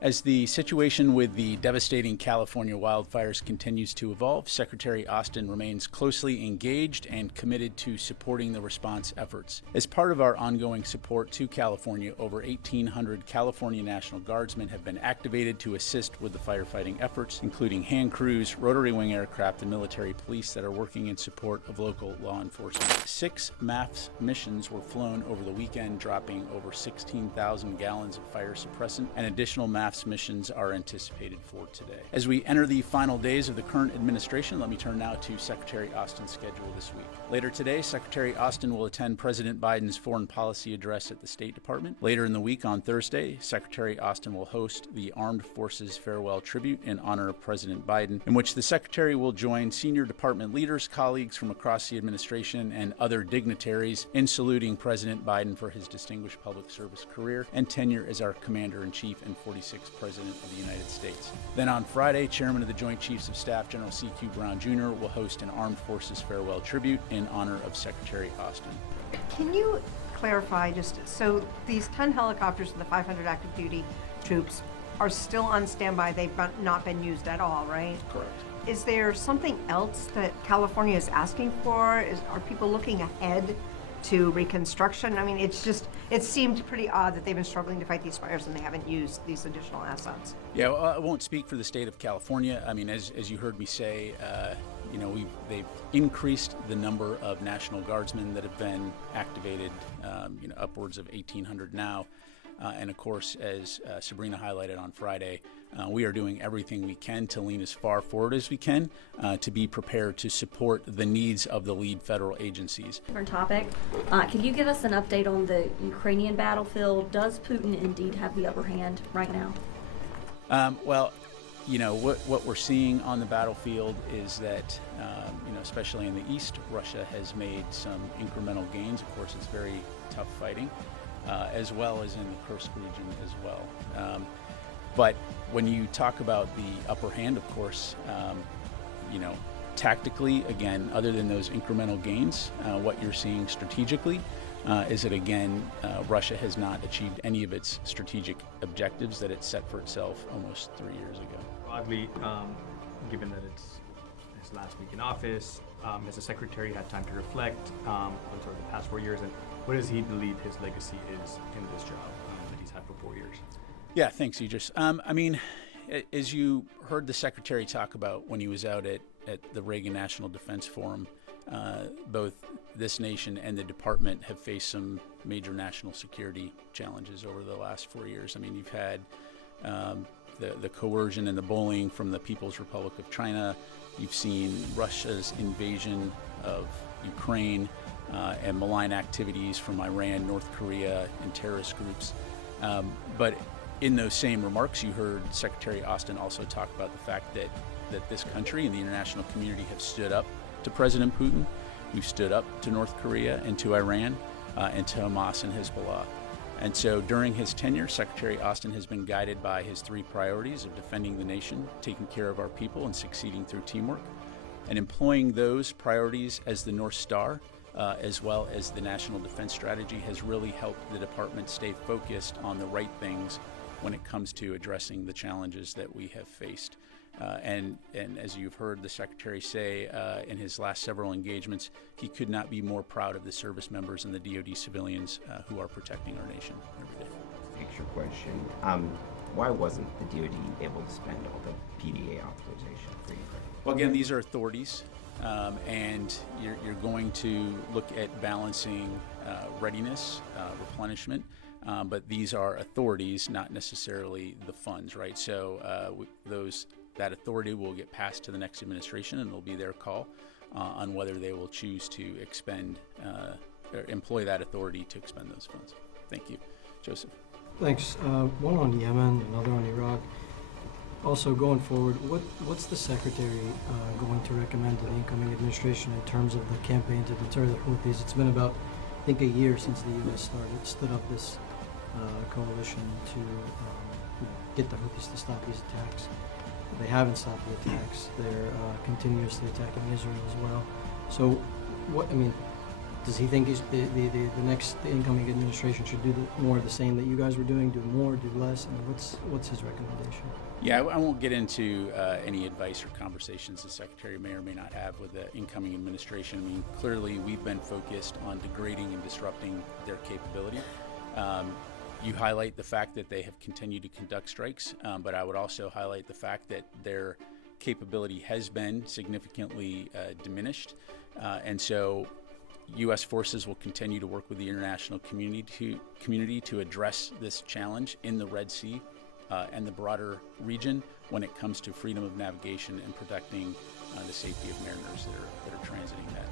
As the situation with the devastating California wildfires continues to evolve, Secretary Austin remains closely engaged and committed to supporting the response efforts. As part of our ongoing support to California, over 1,800 California National Guardsmen have been activated to assist with the firefighting efforts, including hand crews, rotary wing aircraft, and military police that are working in support of local law enforcement. 6 MAFS missions were flown over the weekend, dropping over 16,000 gallons of fire suppressant, and additional MAFS missions are anticipated for today. As we enter the final days of the current administration, let me turn now to Secretary Austin's schedule this week. Later today, Secretary Austin will attend President Biden's foreign policy address at the State Department. Later in the week on Thursday, Secretary Austin will host the Armed Forces Farewell Tribute in honor of President Biden, in which the Secretary will join senior department leaders, colleagues from across the administration, and other dignitaries in saluting President Biden for his distinguished public service career and tenure as our Commander-in-Chief and 46th President of the United States. Then on Friday, Chairman of the Joint Chiefs of Staff, General C.Q. Brown Jr., will host an Armed Forces Farewell Tribute in honor of Secretary Austin. Can you clarify so these 10 helicopters and the 500 active duty troops are still on standby? They've not been used at all, right? Correct. Is there something else that California is asking for? Are people looking ahead to reconstruction? I mean, it seemed pretty odd that they've been struggling to fight these fires and they haven't used these additional assets. Yeah, well, I won't speak for the state of California. I mean, as you heard me say, they've increased the number of National Guardsmen that have been activated, upwards of 1,800 now. And of course, as Sabrina highlighted on Friday, we are doing everything we can to lean as far forward as we can to be prepared to support the needs of the lead federal agencies. Different topic. Can you give us an update on the Ukrainian battlefield? Does Putin indeed have the upper hand right now? What we're seeing on the battlefield is that, especially in the east, Russia has made some incremental gains. Of course, it's very tough fighting. As well as in the Kursk region as well. But when you talk about the upper hand, of course, tactically, again, other than those incremental gains, what you're seeing strategically is that, again, Russia has not achieved any of its strategic objectives that it set for itself almost 3 years ago. Broadly, given that it's his last week in office, has the Secretary had time to reflect on sort of the past 4 years, and what does he believe his legacy is in this job that he's had for 4 years? Yeah, thanks, Idris. As you heard the Secretary talk about when he was out at the Reagan National Defense Forum, both this nation and the department have faced some major national security challenges over the last 4 years. I mean, you've had the coercion and the bullying from the People's Republic of China. You've seen Russia's invasion of Ukraine and malign activities from Iran, North Korea, and terrorist groups. But in those same remarks, you heard Secretary Austin also talk about the fact that this country and the international community have stood up to President Putin. We've stood up to North Korea and to Iran and to Hamas and Hezbollah. And so during his tenure, Secretary Austin has been guided by his 3 priorities of defending the nation, taking care of our people, and succeeding through teamwork. And employing those priorities as the North Star, as well as the National Defense Strategy, has really helped the department stay focused on the right things when it comes to addressing the challenges that we have faced. And as you've heard the Secretary say in his last several engagements, he could not be more proud of the service members and the DoD civilians who are protecting our nation every day. Picture question. Why wasn't the DoD able to spend all the PDA authorization for Ukraine? Well, again, these are authorities, and you're going to look at balancing readiness, replenishment, but these are authorities, not necessarily the funds, right? So that authority will get passed to the next administration, and it'll be their call on whether they will choose to or employ that authority to expend those funds. Thank you. Joseph. Thanks. One on Yemen, another on Iraq. Also, going forward, what's the Secretary going to recommend to the incoming administration in terms of the campaign to deter the Houthis? It's been about, I think, a year since the U.S. stood up this coalition to get the Houthis to stop these attacks. They haven't stopped the attacks. They're continuously attacking Israel as well. So, Does he think the next incoming administration should do more of the same that you guys were doing, do more, do less? And what's his recommendation? Yeah, I won't get into any advice or conversations the Secretary may or may not have with the incoming administration. I mean, clearly we've been focused on degrading and disrupting their capability. You highlight the fact that they have continued to conduct strikes, but I would also highlight the fact that their capability has been significantly diminished. And so U.S. forces will continue to work with the international community to address this challenge in the Red Sea and the broader region when it comes to freedom of navigation and protecting the safety of mariners that are transiting that